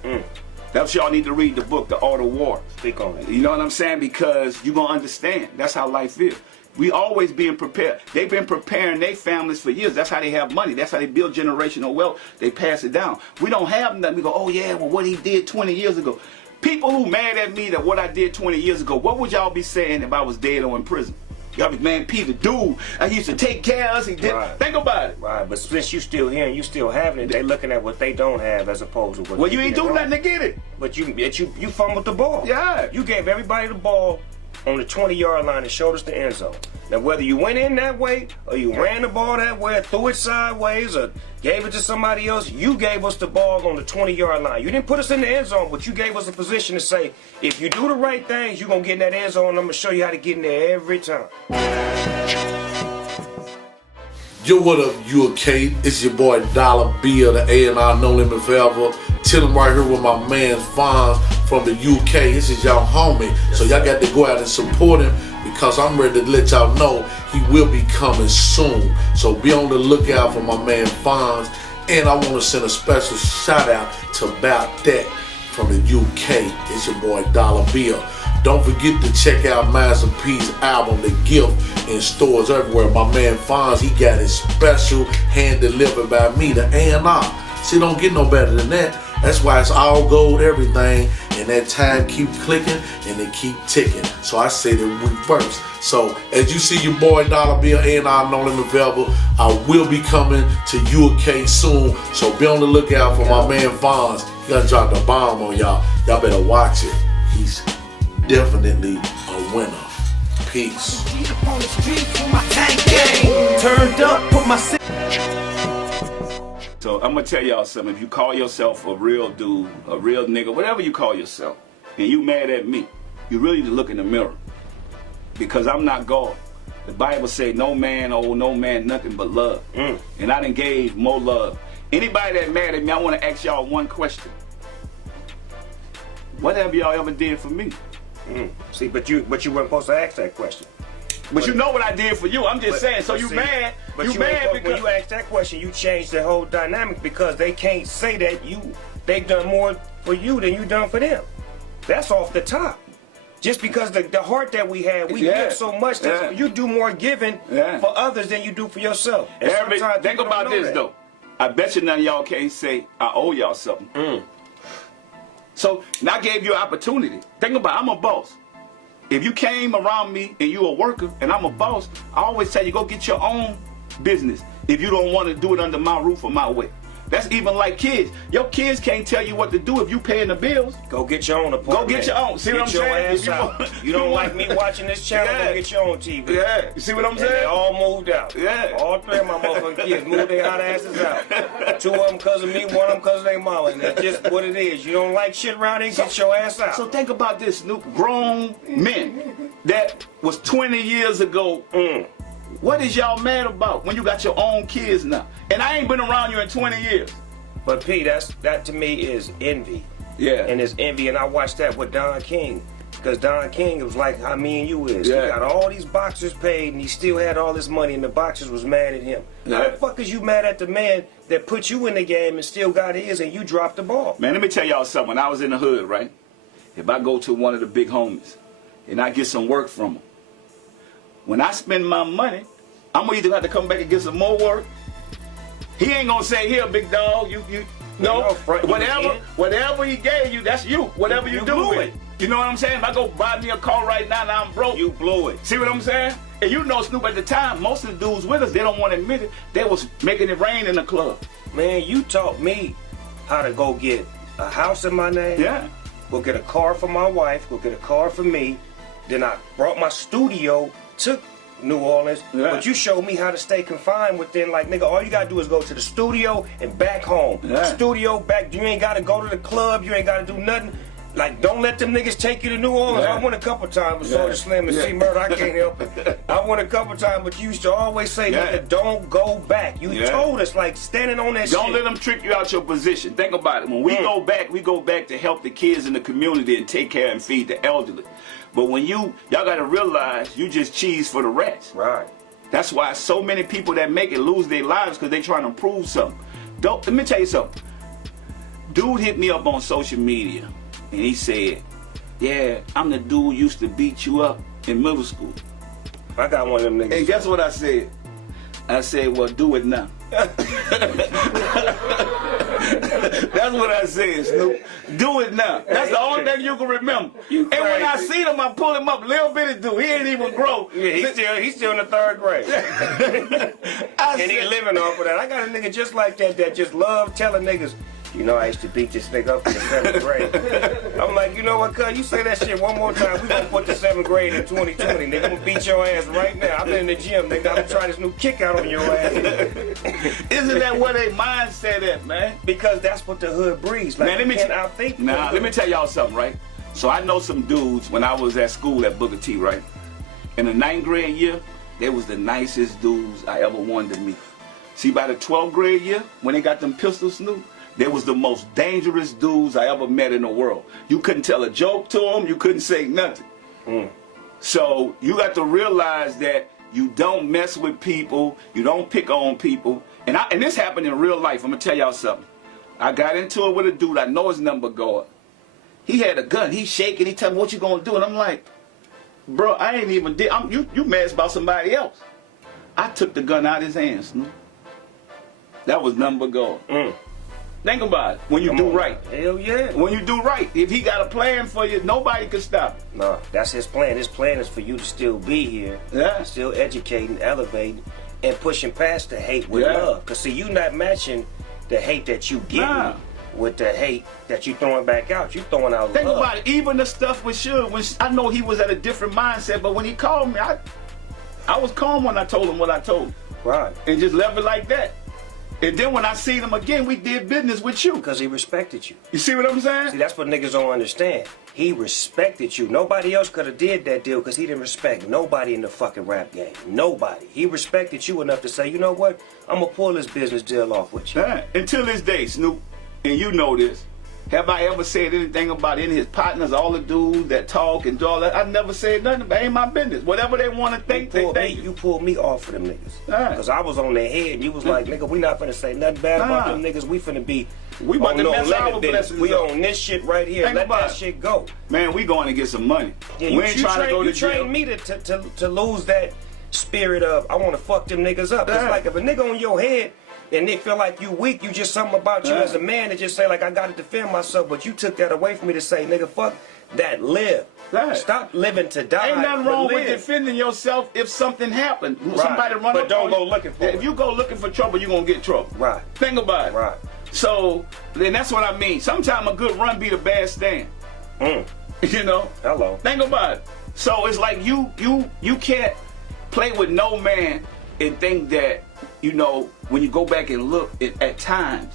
That's y'all need to read the book, The Art of War. Speak on it. You know what I'm saying? Because you're going to understand. That's how life is. We always being prepared. They've been preparing their families for years. That's how they have money. That's how they build generational wealth. They pass it down. We don't have nothing. We go, oh yeah, well what he did 20 years ago. People who mad at me that what I did 20 years ago, what would y'all be saying if I was dead or in prison? Y'all be, man, Peter, dude, I used to take care of us. He did. Right. Think about it. Right, but since you still here and you still having it, they looking at what they don't have as opposed to what Well, you ain't do nothing to get it. But you fumbled the ball. Yeah. You gave everybody the ball on the 20-yard line and showed us the end zone. Now, whether you went in that way or you ran the ball that way, or threw it sideways or gave it to somebody else, you gave us the ball on the 20-yard line. You didn't put us in the end zone, but you gave us a position to say, if you do the right things, you're going to get in that end zone, and I'm going to show you how to get in there every time. Yo, what up, UK? It's your boy Dollar Bill, the A&R No Limit Forever. Chillin' right here with my man Fonz from the UK. This is y'all homie. So y'all got to go out and support him because I'm ready to let y'all know he will be coming soon. So be on the lookout for my man Fonz. And I want to send a special shout out to About That from the UK. It's your boy Dollar Bill. Don't forget to check out Master P's album, The Gift, in stores everywhere. My man Fonz, he got it special, hand delivered by me, the A&R. See, don't get no better than that. That's why it's all gold, everything, and that time keep clicking and it keep ticking. So I say that we first. So as you see your boy Dollar Bill, A&R No Limit Available, I will be coming to UK soon. So be on the lookout for my man Fonz. He gonna drop the bomb on y'all. Y'all better watch it. He's definitely a winner. Peace. Turned up, put my So I'm gonna tell y'all something. If you call yourself a real dude, a real nigga, whatever you call yourself, and you mad at me, you really need to look in the mirror. Because I'm not God. The Bible say no man owe no man nothing but love. And I done gave more love. Anybody that mad at me, I wanna ask y'all one question. What have y'all ever did for me? See, but you weren't supposed to ask that question. But you know what I did for you. I'm just saying. So you see, mad? But you mad because when you ask that question, you change the whole dynamic because they can't say that they've done more for you than you done for them. That's off the top. Just because the heart that we have, we give so much that you do more giving for others than you do for yourself. And sometimes think about this though. I bet you none of y'all can't say I owe y'all something. So now I gave you an opportunity. Think about it, I'm a boss. If you came around me and you a worker and I'm a boss, I always tell you go get your own business if you don't want to do it under my roof or my way. That's even like kids. Your kids can't tell you what to do if you paying the bills. Go get your own apartment. Go get your own. See what I'm saying? Get your ass out. You don't like me watching this channel, go get your own TV. Yeah. You see what I'm saying? And they all moved out. Yeah. All three of my motherfucking kids moved their hot asses out. Two of them because of me, one of them because of their mama. And that's just what it is. You don't like shit around here, get your ass out. So think about this, Snoop. Grown men that was 20 years ago. What is y'all mad about when you got your own kids now? And I ain't been around you in 20 years. But P, that to me is envy. Yeah. And it's envy, and I watched that with Don King. Because Don King, it was like how me and you is. Yeah. He got all these boxers paid, and he still had all this money, and the boxers was mad at him. Yeah. How the fuck is you mad at the man that put you in the game and still got his, and you dropped the ball? Man, let me tell y'all something. When I was in the hood, right? If I go to one of the big homies and I get some work from them, when I spend my money, I'm gonna either have to come back and get some more work. He ain't gonna say, here, big dog, whatever he gave you, that's you. Whatever you do with it. You know what I'm saying? If I go buy me a car right now and I'm broke, You blew it. see what I'm saying? And you know Snoop at the time, most of the dudes with us, they don't want to admit it, they was making it rain in the club. Man, you taught me how to go get a house in my name. Yeah. Go get a car for my wife. Go get a car for me. Then I brought my studio, took New Orleans, Yeah. but you showed me how to stay confined within, like, nigga, all you gotta do is go to the studio and back home. Yeah. Studio, back, you ain't gotta go to the club, you ain't gotta do nothing. Like, don't let them niggas take you to New Orleans. Yeah. I went a couple times with Yeah. Soulja Slim and Yeah. C Murder. I can't help it. I went a couple times, but you used to always say, Yeah. nigga, don't go back. You Yeah. told us, like, standing on that shit. Don't let them trick you out your position. Think about it. When we go back to help the kids in the community and take care and feed the elderly. But when y'all gotta realize you just cheese for the rats. Right. That's why so many people that make it lose their lives because they trying to prove something. Let me tell you something. Dude hit me up on social media and he said, yeah, I'm the dude who used to beat you up in middle school. I got one of them niggas. And guess what I said? I said, well, do it now. That's what I said, Snoop. Do it now. That's the only thing you can remember. And when I see him, I pull him up. Little bitty dude. He ain't even grow. Yeah, he's still in the 3rd grade. And he living off of that. I got a nigga just like that just love telling niggas, you know, I used to beat this nigga up in the 7th grade. I'm like, you know what, cuz, you say that shit one more time, we gonna put the 7th grade in 2020. Nigga, I'm gonna beat your ass right now. I've been in the gym, nigga. I'm gonna try this new kick out on your ass. Isn't that where they mindset at, man? Because that's what the hood breeds. Like, Man, let me you can't outthink the Now, hood. let me tell y'all something, right? So I know some dudes when I was at school at Booker T, right? In the 9th grade year, they was the nicest dudes I ever wanted to meet. See, by the 12th grade year, when they got them pistols, Snoop, they was the most dangerous dudes I ever met in the world. You couldn't tell a joke to them. You couldn't say nothing. So you got to realize that you don't mess with people. You don't pick on people. And this happened in real life. I'm going to tell y'all something. I got into it with a dude. I know his number guard. He had a gun. He's shaking. He tell me, what you going to do? And I'm like, bro, I ain't even did. You mad about somebody else. I took the gun out of his hands. Snoop. That was number guard. Think about it. When you do right. Hell yeah. When you do right. If he got a plan for you, nobody can stop it. No, that's his plan. His plan is for you to still be here, Yeah. still educating, elevating, and pushing past the hate with Yeah. love. Because, see, you not matching the hate that you get Nah. with the hate that you throwing back out. You throwing out Think love. about it. Even the stuff with Suge, when I know he was at a different mindset, but when he called me, I was calm when I told him what I told him. Right. And just left it like that. And then when I seen him again, we did business with you. Because he respected you. You see what I'm saying? See, that's what niggas don't understand. He respected you. Nobody else could have did that deal because he didn't respect nobody in the fucking rap game. Nobody. He respected you enough to say, you know what? I'm going to pull this business deal off with you. Yeah. Until this day, Snoop, and you know this, have I ever said anything about any of his partners, all the dudes that talk and do all that? I never said nothing, but it ain't my business. Whatever they want to think, they think. You pulled me off for them niggas. Yeah. Because I was on their head and you was like, nigga, we not finna say nothing bad about Nah. them niggas. We finna be We about on to no mess limit our business. blessings We up. on this shit right here. Think Let about that it. shit go. Man, we going to get some money. Yeah, we ain't trying to go to you jail. trained me to lose that spirit of, I want to fuck them niggas up. It's Yeah. like if a nigga on your head and they feel like you weak, you just something about you Yeah. as a man that just say like, I got to defend myself, but you took that away from me to say, nigga, fuck that, live. Right. Stop living to die. Ain't nothing but wrong with live. defending yourself if something happened. Somebody run But up don't on go you. looking for it. If you go looking for trouble, you're going to get trouble. Right. Think about it. Right. So, then that's what I mean. Sometimes a good run beat a bad stand. You know? Hello. Think about it. So it's like you can't play with no man and think that, you know, when you go back and look at times,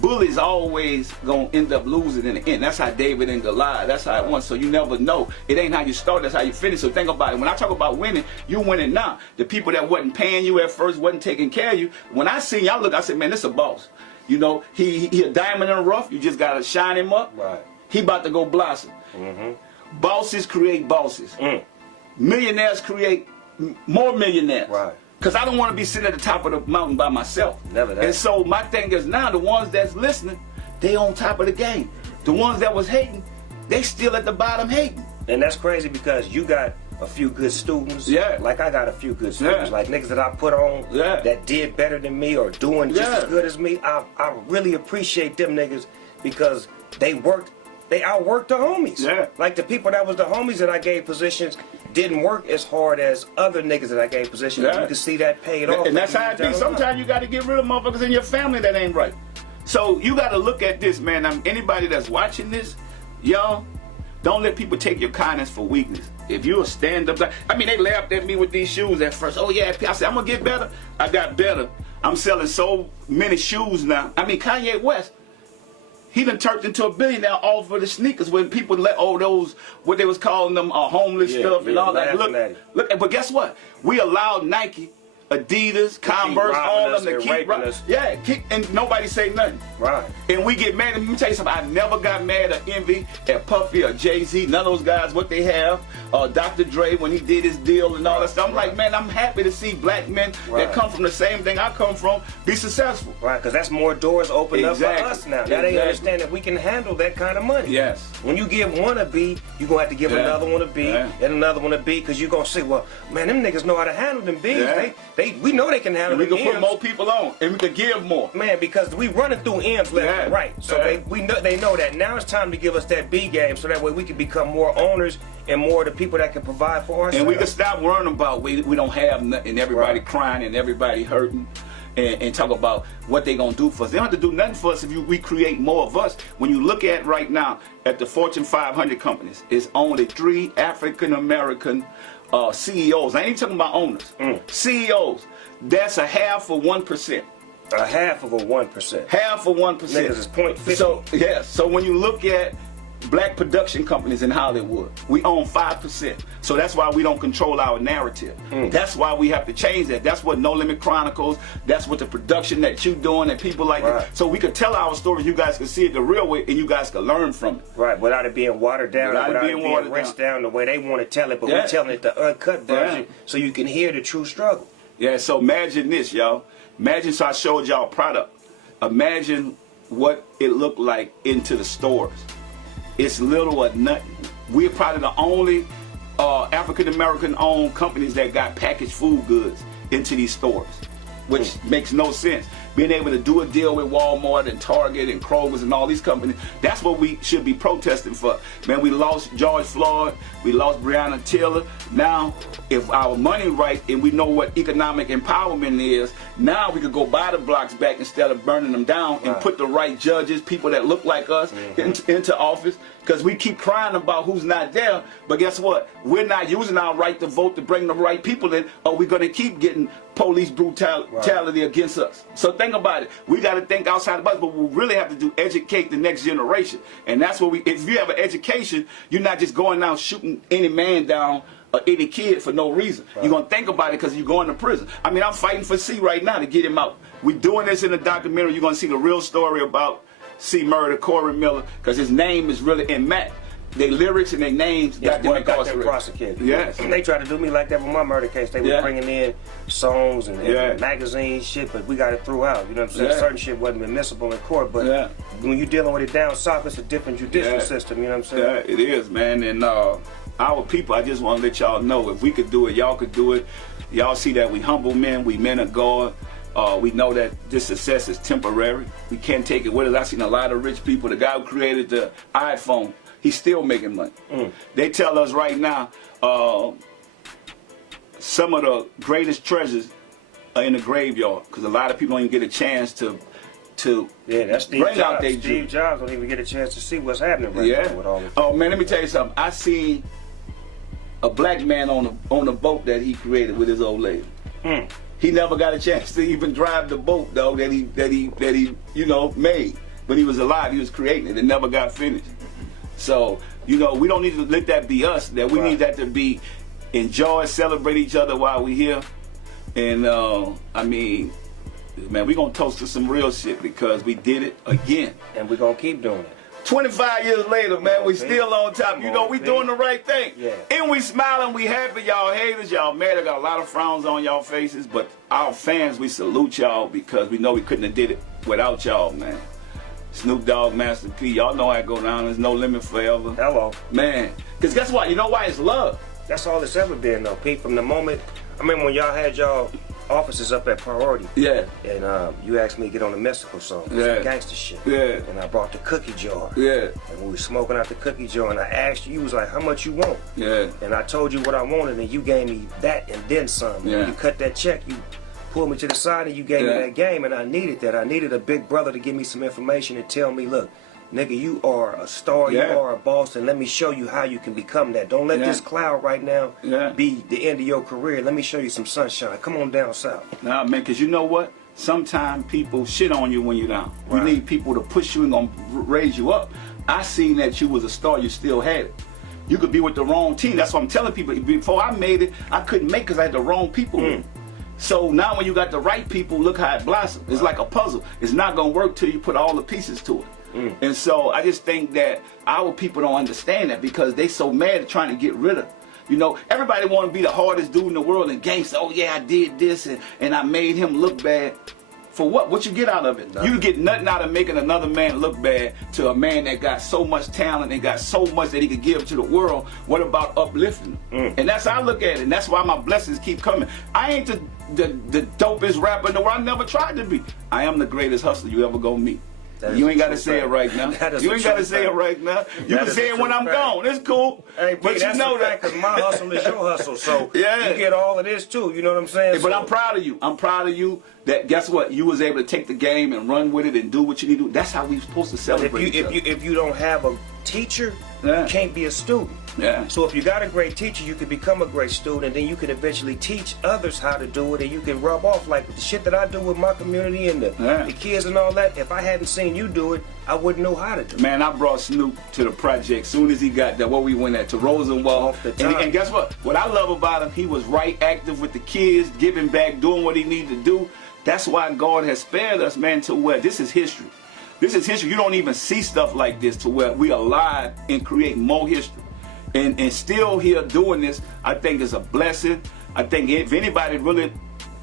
bullies always gonna end up losing in the end. That's how David and Goliath, that's how it went. So you never know. It ain't how you start, that's how you finish. So think about it. When I talk about winning, you winning now. The people that wasn't paying you at first, wasn't taking care of you. When I seen y'all look, I said, man, this a boss. You know, he a diamond in the rough. You just gotta shine him up. Right. He about to go blossom. Bosses create bosses. Millionaires create more millionaires. Right. Because I don't want to be sitting at the top of the mountain by myself. Never that. And so my thing is now the ones that's listening, they on top of the game. The ones that was hating, they still at the bottom hating. And that's crazy because you got a few good students. Yeah. Like I got a few good students. Yeah. Like niggas that I put on Yeah. that did better than me or doing just Yeah. as good as me. I really appreciate them niggas because they outworked the homies. Yeah. Like the people that was the homies that I gave positions didn't work as hard as other niggas that I gave positions. Yeah. You can see that paid off. And that's how it be. Sometimes you got to get rid of motherfuckers in your family that ain't right. So you got to look at this, man. Anybody that's watching this, y'all, don't let people take your kindness for weakness. if you a stand-up guy, I mean, they laughed at me with these shoes at first. Oh yeah, I said, I'm gonna get better. I got better. I'm selling so many shoes now. I mean, Kanye West, he done turned into a billionaire off of the sneakers when people let all those, what they was calling them, homeless stuff and all that. Look, but guess what? We allowed Nike, Adidas, Converse, all of them to keep and nobody say nothing. Right. And we get mad. Let me tell you something. I never got mad or envy at Puffy or Jay-Z. None of those guys, what they have. Dr. Dre, when he did his deal and all that stuff. I'm like, man, I'm happy to see black men that come from the same thing I come from be successful. Right, because that's more doors open up for us now. Now they understand that we can handle that kind of money. Yes. When you give one a B, you're going to have to give another one a B and another one a B, because you're going to say, well, man, them niggas know how to handle them B's. We know they can handle them. We can M's. put more people on, and we can give more. Man, because we running through M's left and right. So they know that. Now it's time to give us that B game, so that way we can become more owners and more the people that can provide for us. And we can stop worrying about we don't have nothing, everybody crying and everybody hurting. And talk about what they gonna do for us. They don't have to do nothing for us if we create more of us. When you look at right now at the Fortune 500 companies, it's only 3 African American CEOs. I ain't talking about owners. CEOs. That's a half of 1%. A half of a 1%. Half of 1%. Niggas is 0.50. So so when you look at black production companies in Hollywood, we own 5%. So that's why we don't control our narrative. That's why we have to change that. That's what No Limit Chronicles, that's what the production that you doing and people like that. So we could tell our stories, you guys can see it the real way, and you guys can learn from it. Right, without it being watered down, without it being rinsed down the way they want to tell it, but we're telling it the uncut version so you can hear the true struggle. Yeah, so imagine this, y'all. Imagine, so I showed y'all product. Imagine what it looked like into the stores. It's little or nothing. We're probably the only African American owned companies that got packaged food goods into these stores, which makes no sense. Being able to do a deal with Walmart and Target and Kroger's and all these companies, that's what we should be protesting for. Man, we lost George Floyd, we lost Breonna Taylor. Now, if our money right and we know what economic empowerment is, now we could go buy the blocks back instead of burning them down and put the right judges, people that look like us, into office. Because we keep crying about who's not there, but guess what? We're not using our right to vote to bring the right people in, or we're going to keep getting police brutality against us. So think about it. We got to think outside the box, but we really have to do educate the next generation. And that's what if you have an education, you're not just going out shooting any man down or any kid for no reason. You're going to think about it because you're going to prison. I mean, I'm fighting for C right now to get him out. We're doing this in the documentary. You're going to see the real story about C murder, Corey Miller, because his name is really in Matt. Their lyrics and their names got them prosecuted. Yes. They tried to do me like that with my murder case. They were bringing in songs and magazine shit, but we got it through out. You know what I'm saying? Certain shit wasn't admissible in court, but when you're dealing with it down south, it's a different judicial system. You know what I'm saying? Yeah, it is, man. And our people, I just want to let y'all know, if we could do it, y'all could do it. Y'all see that we humble men, we men of God. We know that this success is temporary. We can't take it with us. I've seen a lot of rich people. The guy who created the iPhone, he's still making money. They tell us right now, some of the greatest treasures are in the graveyard, because a lot of people don't even get a chance to that's bring out their Steve Jobs don't even get a chance to see what's happening right now with all this. Oh man, let me tell you something. I seen a black man on a boat that he created with his old lady. He never got a chance to even drive the boat, though, that he made. But he was alive. He was creating it. It never got finished. So, we don't need to let that be us. That we need that to be enjoy, celebrate each other while we're here. And I mean, man, we're gonna toast to some real shit because we did it again. And we're gonna keep doing it. 25 years later, man, we still on top. We doing the right thing. And we smiling, we happy. Y'all haters, y'all mad. I got a lot of frowns on y'all faces, but our fans, we salute y'all because we know we couldn't have did it without y'all, man. Snoop Dogg, Master P, y'all know how it go down. There's no limit forever. Hello. Man, because guess what? You know why? It's love. That's all it's ever been, though, Pete. From the moment, I remember when y'all had y'all offices up at Priority. Yeah. And you asked me to get on the mystical song. Yeah. Gangster shit. Yeah. And I brought the cookie jar. Yeah. And we were smoking out the cookie jar, and I asked you, was like, how much you want? Yeah. And I told you what I wanted, and you gave me that and then some. And when you cut that check, you pulled me to the side and you gave me that game, and I needed that. I needed a big brother to give me some information and tell me, look, nigga, you are a star, Yeah. you are a boss, and let me show you how you can become that. Don't let Yeah. this cloud right now Yeah. be the end of your career. Let me show you some sunshine. Come on down south. Nah, man, because you know what? Sometimes people shit on you when you're down. Right. You need people to push you and gonna raise you up. I seen that you was a star, you still had it. You could be with the wrong team. That's what I'm telling people. Before I made it, I couldn't make because I had the wrong people with me. So now when you got the right people, look how it blossoms. It's like a puzzle. It's not gonna work till you put all the pieces to it. And so I just think that our people don't understand that because they so mad at trying to get rid of. You know, everybody want to be the hardest dude in the world and gangster. Oh yeah, I did this and I made him look bad. For what? What you get out of it? Nothing. You get nothing out of making another man look bad to a man that got so much talent and got so much that he could give to the world. What about uplifting him? And that's how I look at it. And that's why my blessings keep coming. I ain't the dopest rapper in the world. I never tried to be. I am the greatest hustler you ever gonna meet. That You is ain't a got to true say it fact. right now. That is You a ain't got to true say it fact. right now. You That can is say a it when true I'm fact. gone. It's cool. Hey, But that's you know that. because my hustle is your hustle, so Yeah. you get all of this too. You know what I'm saying? Hey, but So- I'm proud of you. I'm proud of you that guess what? You was able to take the game and run with it and do what you need to do. That's how we supposed to But celebrate. if you don't have a teacher, Yeah. you can't be a student. Yeah. So if you got a great teacher, you can become a great student, and then you can eventually teach others how to do it, and you can rub off like the shit that I do with my community and Yeah. the kids and all that. If I hadn't seen you do it, I wouldn't know how to do it. Man, I brought Snoop to the project soon as he got there. Where we went at to Rosenwald. Off the And, top. and guess what? What I love about him, he was right active with the kids, giving back, doing what he needed to do. That's why God has spared us, man, to where this is history. This is history. You don't even see stuff like this to where we are alive and create more history. And still here doing this, I think is a blessing. I think if anybody really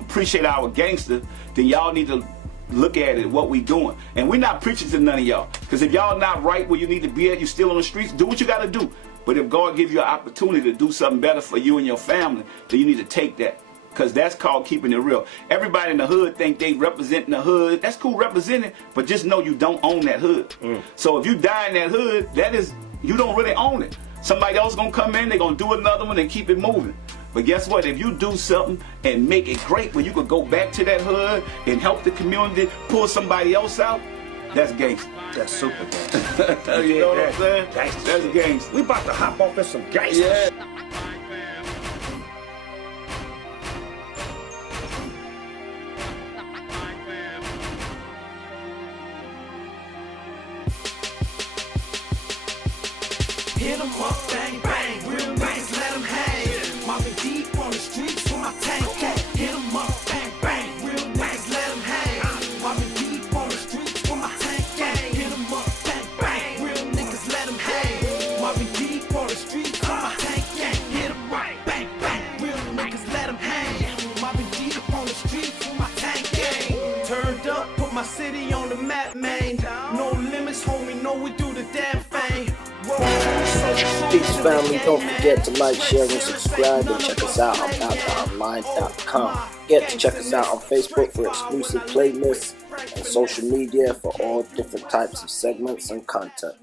appreciate our gangster, then y'all need to look at it, what we doing. And we're not preaching to none of y'all. Because if y'all not right where you need to be at, you still on the streets, do what you got to do. But if God gives you an opportunity to do something better for you and your family, then you need to take that. Because that's called keeping it real. Everybody in the hood think they representing the hood. That's cool representing, but just know you don't own that hood. So if you die in that hood, that is, you don't really own it. Somebody else gonna come in, they gonna do another one and keep it moving. But guess what? If you do something and make it great where you could go back to that hood and help the community, pull somebody else out, that's gangster. That's super gangster. You know what I'm saying? Gangster That's shit. gangster. We about to hop off in some gangster Yeah. shit. Hit 'em up, bang, bang. Real niggas let 'em hang. Mobbing deep on the streets with my tank at. Hit 'em up, bang, bang. Real niggas let 'em hang. Mobbing deep on the streets with my tank at. Hit 'em up, bang, bang. Real niggas let 'em hang. Mobbing deep on the streets with my tank at. Hit 'em up, bang, bang. Real niggas let 'em hang. Mobbing deep on the streets with my tank at. Turned up, put my city on the map, man. No limits, homie. No, we do the damn thing. Peace family, don't forget to like, share, and subscribe, and check us out on outboundonline.com. Get to check us out on Facebook for exclusive playlists and social media for all different types of segments and content.